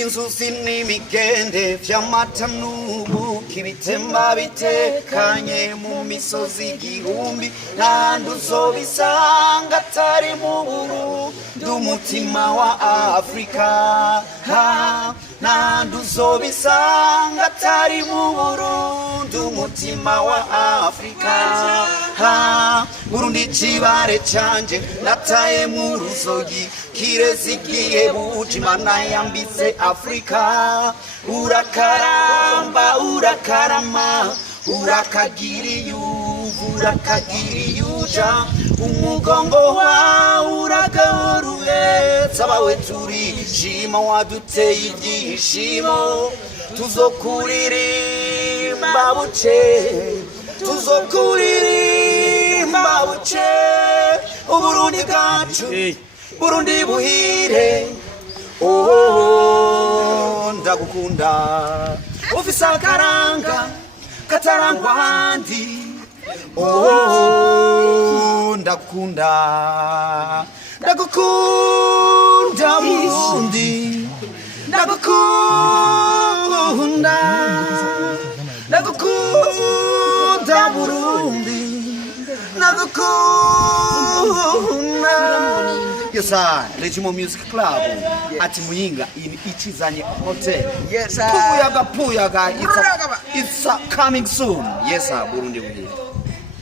inzuzi n'imigende vy'amata n'ubuki bitemba bitekanye mu misozi igihumbi nta nduzobisanga atari mu Burundi umutima wa Afrika nta nduzobisanga atari mu Burundi umutima wa Afrika Burundi cibare canje nataye mu ruzogi kirezi igihe buji mana yambitse Afrika urakaramba urakarama urakagiriyuja umugongo wawe uragahoruhetse abawe turishima waduteye ibyishimo tuzokuririmba buce Uburundi bwacu Burundi buhire ndagukunda ufise akaranga katarangwa handi ndagukunda Burundi ndagukunda Burundi ndagukunda Yes, sir. Regimo Music Club at Muyinga in Ichizanye Hotel. Yes, sir. Puyaga. It's coming soon. Yes, sir. Burundi.